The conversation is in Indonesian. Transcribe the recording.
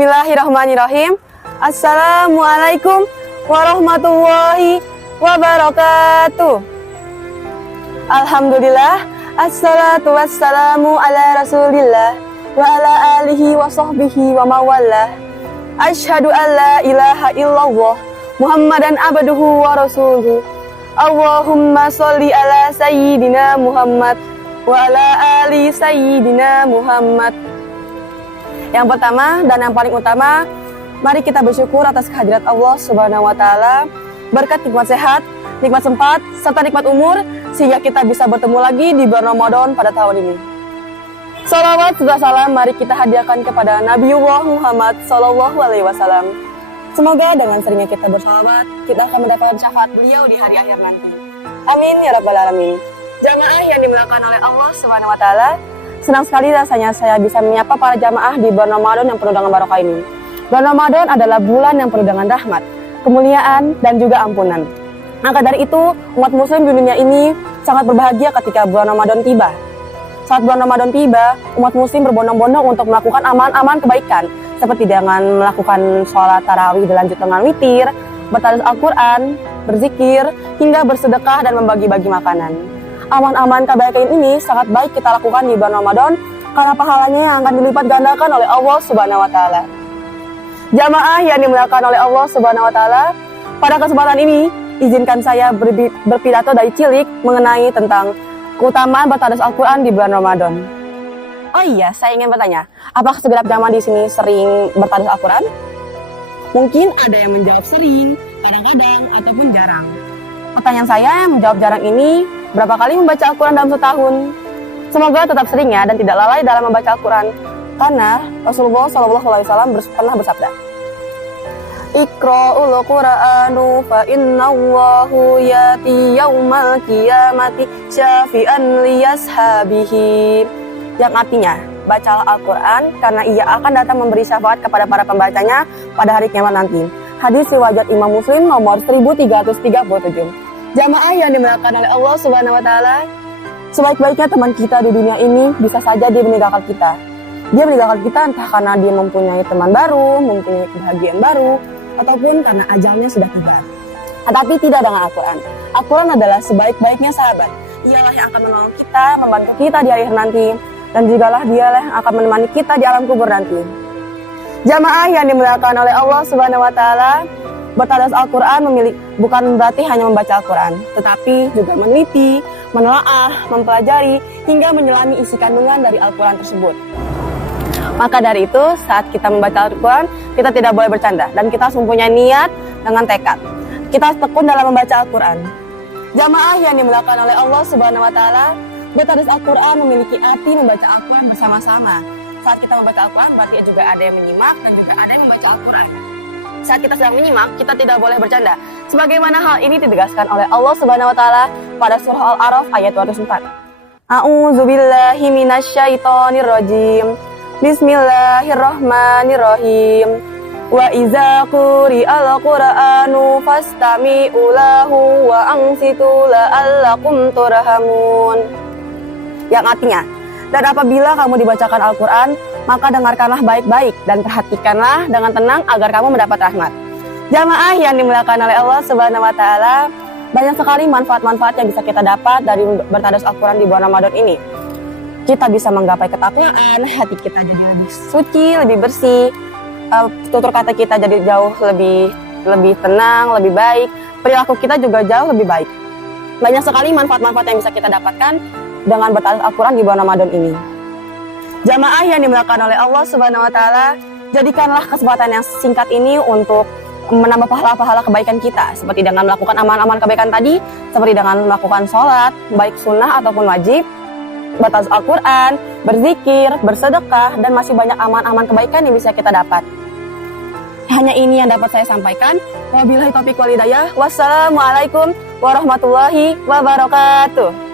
Bismillahirrahmanirrahim. Assalamualaikum warahmatullahi wabarakatuh. Alhamdulillah, assalatu wassalamu ala rasulillah wa ala alihi wa sahbihi wa mawallah. Asyhadu an la ilaha illallah Muhammadan abduhu wa rasuluhu. Allahumma sholli ala sayyidina Muhammad wa ala ali sayyidina Muhammad. Yang pertama dan yang paling utama, mari kita bersyukur atas kehadirat Allah Subhanahu wa taala, berkat nikmat sehat, nikmat sempat, serta nikmat umur, sehingga kita bisa bertemu lagi di bulan Ramadan pada tahun ini. Salawat serta salam mari kita hadiahkan kepada Nabiullah Muhammad Sallallahu Alaihi Wasallam. Semoga dengan seringnya kita bersalawat, kita akan mendapatkan syafaat beliau di hari akhir nanti. Amin ya rabbal alamin. Jamaah yang dimuliakan oleh Allah Subhanahu wa taala, senang sekali rasanya saya bisa menyapa para jamaah di bulan Ramadan yang penuh dengan barokah ini. Bulan Ramadan adalah bulan yang penuh dengan rahmat, kemuliaan, dan juga ampunan. Maka dari itu, umat muslim di dunia ini sangat berbahagia ketika bulan Ramadan tiba. Saat bulan Ramadan tiba, umat muslim berbondong-bondong untuk melakukan amal-amal kebaikan, seperti dengan melakukan sholat tarawih dilanjut dengan witir, bertadarus Al-Quran, berzikir, hingga bersedekah dan membagi-bagi makanan. Amal-amal kebaikan ini sangat baik kita lakukan di bulan Ramadan karena pahalanya yang akan dilipat gandakan oleh Allah Subhanahu wa taala. Jamaah yang dimuliakan oleh Allah Subhanahu wa taala, pada kesempatan ini izinkan saya berpidato dari cilik mengenai tentang keutamaan bertadarus Al-Quran di bulan Ramadan. Oh iya, saya ingin bertanya, apakah segenap jamaah di sini sering bertadarus Al-Quran? Mungkin ada yang menjawab sering, kadang-kadang, ataupun jarang. Pertanyaan saya yang menjawab jarang ini, berapa kali membaca Al-Quran dalam setahun? Semoga tetap sering ya dan tidak lalai dalam membaca Al-Quran. Karena Rasulullah SAW pernah bersabda, Iqra'ul Qur'anu fa innallahu yati yaumal qiyamati syafi'an liyashabihi. Yang artinya, bacalah Al-Quran karena ia akan datang memberi syafaat kepada para pembacanya pada hari kiamat nanti. Hadis riwayat Imam Muslim nomor 1337. Jamaah yang dimuliakan oleh Allah Subhanahu wa taala, sebaik-baiknya teman kita di dunia ini bisa saja dia meninggalkan kita. Dia meninggalkan kita entah karena dia mempunyai teman baru, mempunyai kebahagiaan baru, ataupun karena ajalnya sudah tiba. Tetapi tidak dengan Al-Quran. Al-Quran adalah sebaik-baiknya sahabat. Ialah yang akan menolong kita, membantu kita di akhir nanti, dan jugalah dialah yang akan menemani kita di alam kubur nanti. Jamaah yang dimuliakan oleh Allah Subhanahu wa taala, bertadarus Al-Quran bukan berarti hanya membaca Al-Quran, tetapi juga meneliti, menelaah, mempelajari, hingga menyelami isi kandungan dari Al-Quran tersebut. Maka dari itu, saat kita membaca Al-Quran, kita tidak boleh bercanda, dan kita harus mempunyai niat dengan tekad. Kita harus tekun dalam membaca Al-Quran. Jamaah yang dimuliakan oleh Allah Subhanahu wa taala, bertadarus Al-Quran memiliki arti membaca Al-Quran bersama-sama. Saat kita membaca Al-Quran, berarti juga ada yang menyimak dan juga ada yang membaca Al-Quran. Saat kita sedang menyimak, kita tidak boleh bercanda. Sebagaimana hal ini ditegaskan oleh Allah Subhanahu wa taala pada surah Al-A'raf ayat 204. A'udzubillahi minasyaitonirrajim. Bismillahirrahmanirrahim. Wa iza quri'al Qur'anu fastami'u lahu wa ansitu la'allakum turhamun. Yang artinya, dan apabila kamu dibacakan Al-Quran, maka dengarkanlah baik-baik dan perhatikanlah dengan tenang agar kamu mendapat rahmat. Jamaah yang dimuliakan oleh Allah Subhanahu wa taala, banyak sekali manfaat-manfaat yang bisa kita dapat dari bertadarus Al-Quran di bulan Ramadan ini. Kita bisa menggapai ketakwaan, hati kita jadi lebih suci, lebih bersih, tutur kata kita jadi jauh lebih tenang, lebih baik, perilaku kita juga jauh lebih baik. Banyak sekali manfaat-manfaat yang bisa kita dapatkan dengan bertadarus Al-Quran di bulan Ramadan ini. Jamaah yang dimuliakan oleh Allah Subhanahu wa taala, jadikanlah kesempatan yang singkat ini untuk menambah pahala-pahala kebaikan kita, seperti dengan melakukan amal-amal kebaikan tadi, seperti dengan melakukan sholat, baik sunnah ataupun wajib, bertadarus Al-Quran, berzikir, bersedekah, dan masih banyak amal-amal kebaikan yang bisa kita dapat. Hanya ini yang dapat saya sampaikan. Wabillahi taufiq wal hidayah. Wassalamualaikum warahmatullahi wabarakatuh.